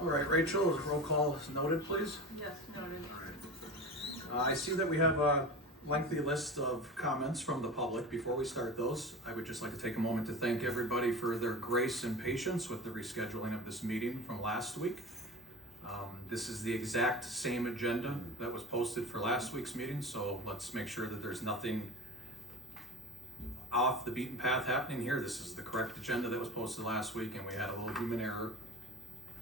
All right, Rachel, roll call noted, please. Yes, noted. All right. I see that we have a lengthy list of comments from the public. Before we start those, I would just like to take a moment to thank everybody for their grace and patience with the rescheduling of this meeting from last week. This is the exact same agenda that was posted for last week's meeting, so let's make sure that there's nothing off the beaten path happening here. This is the correct agenda that was posted last week, and we had a little human error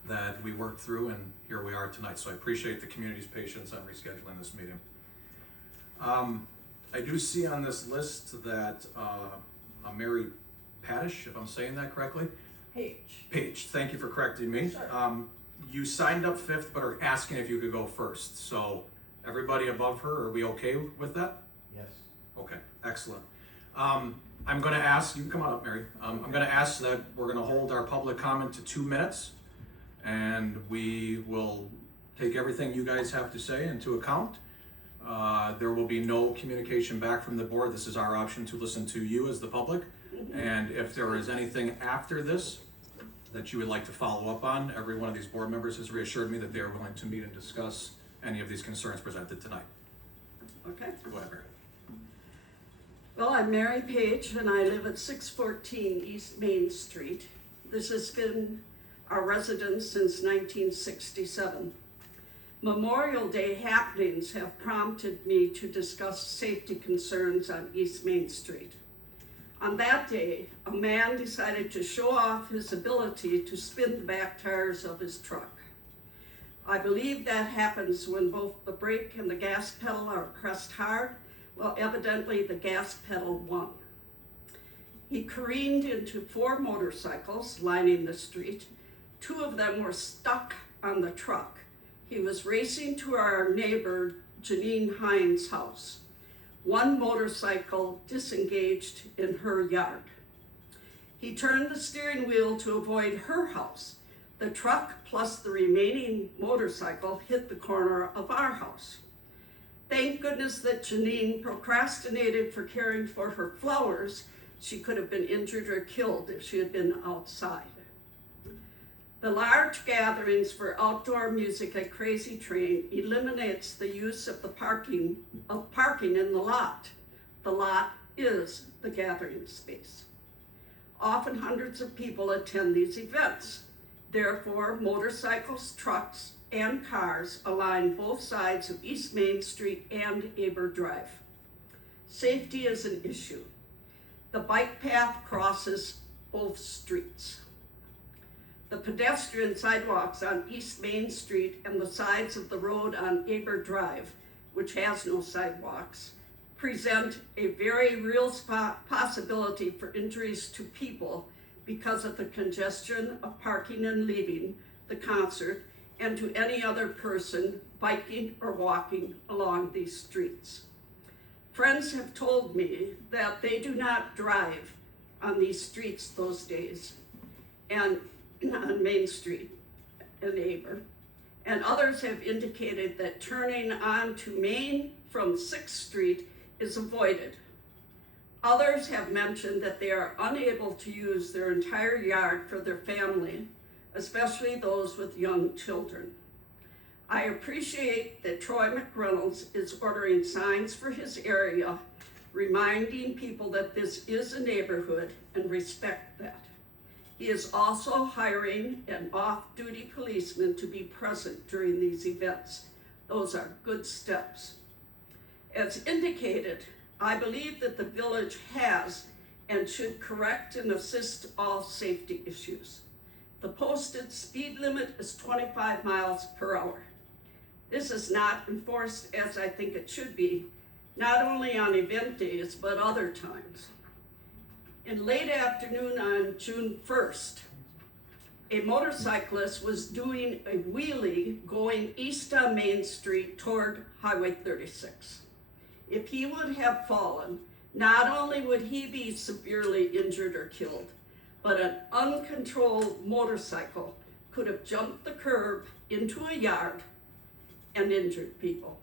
that we worked through, and here we are tonight. So I appreciate the community's patience on rescheduling this meeting. I do see on this list that Mary Padish, if I'm saying that correctly. Page, thank you for correcting me. Sure. You signed up fifth, but are asking if you could go first. So everybody above her, are we okay with that? Yes. Okay, excellent. I'm gonna ask, you can come on up, Mary. I'm gonna ask that we're gonna hold our public comment to 2 minutes, and we will take everything you guys have to say into account. There will be no communication back from the board. This is our option to listen to you as the public. And if there is anything after this that you would like to follow up on, every one of these board members has reassured me that they are willing to meet and discuss any of these concerns presented tonight. Okay. Go ahead, Mary. Well, I'm Mary Page, and I live at 614 East Main Street. This has been our residence since 1967. Memorial Day happenings have prompted me to discuss safety concerns on East Main Street. On that day, a man decided to show off his ability to spin the back tires of his truck. I believe that happens when both the brake and the gas pedal are pressed hard. Well, evidently the gas pedal won. He careened into 4 motorcycles lining the street. 2 of them were stuck on the truck. He was racing to our neighbor Janine Hines' house. 1 motorcycle disengaged in her yard. He turned the steering wheel to avoid her house. The truck plus the remaining motorcycle hit the corner of our house. Thank goodness that Janine procrastinated for caring for her flowers. She could have been injured or killed if she had been outside. The large gatherings for outdoor music at Crazy Train eliminates the use of the parking in the lot. The lot is the gathering space. Often hundreds of people attend these events. Therefore, motorcycles, trucks, and cars align both sides of East Main Street and Aber Drive. Safety is an issue. The bike path crosses both streets. The pedestrian sidewalks on East Main Street and the sides of the road on Aber Drive, which has no sidewalks, present a very real possibility for injuries to people because of the congestion of parking and leaving the concert, and to any other person biking or walking along these streets. Friends have told me that they do not drive on these streets those days, and on Main Street and Aber. And others have indicated that turning onto Main from 6th Street is avoided. Others have mentioned that they are unable to use their entire yard for their family, especially those with young children. I appreciate that Troy McReynolds is ordering signs for his area, reminding people that this is a neighborhood and respect that. He is also hiring an off-duty policeman to be present during these events. Those are good steps. As indicated, I believe that the village has and should correct and assist all safety issues. The posted speed limit is 25 miles per hour. This is not enforced as I think it should be, not only on event days, but other times. In late afternoon on June 1st, a motorcyclist was doing a wheelie going east on Main Street toward Highway 36. If he would have fallen, not only would he be severely injured or killed, but an uncontrolled motorcycle could have jumped the curb into a yard and injured people.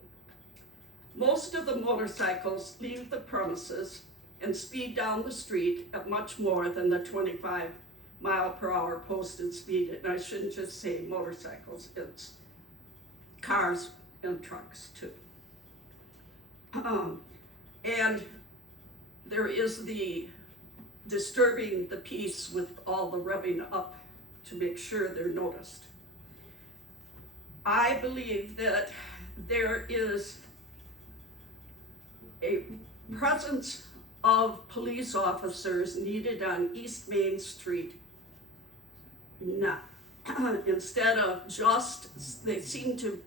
Most of the motorcycles leave the premises and speed down the street at much more than the 25 mile-per-hour posted speed, and I shouldn't just say motorcycles, it's cars and trucks too. And there is the disturbing the peace with all the revving up to make sure they're noticed. I believe that there is a presence of police officers needed on East Main Street. Not, instead of just, they seem to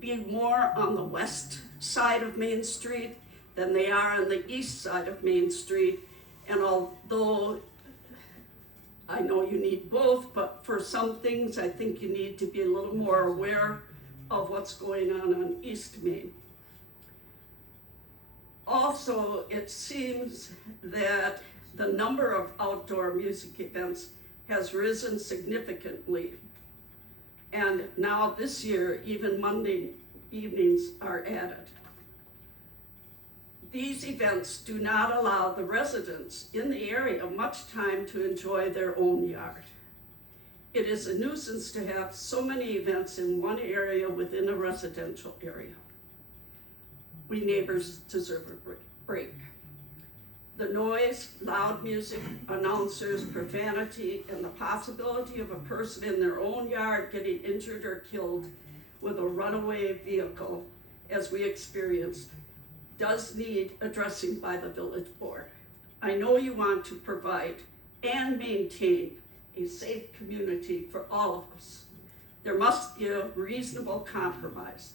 be more on the west side of Main Street than they are on the east side of Main Street. And although I know you need both, but for some things I think you need to be a little more aware of what's going on East Main. Also, it seems that the number of outdoor music events has risen significantly. And now this year, even Monday evenings are added. These events do not allow the residents in the area much time to enjoy their own yard. It is a nuisance to have so many events in one area within a residential area. We neighbors deserve a break. The noise, loud music, announcers, profanity, and the possibility of a person in their own yard getting injured or killed with a runaway vehicle, as we experienced, does need addressing by the village board. I know you want to provide and maintain a safe community for all of us. There must be a reasonable compromise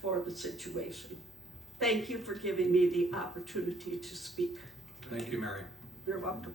for the situation. Thank you for giving me the opportunity to speak. Thank you, Mary. You're welcome.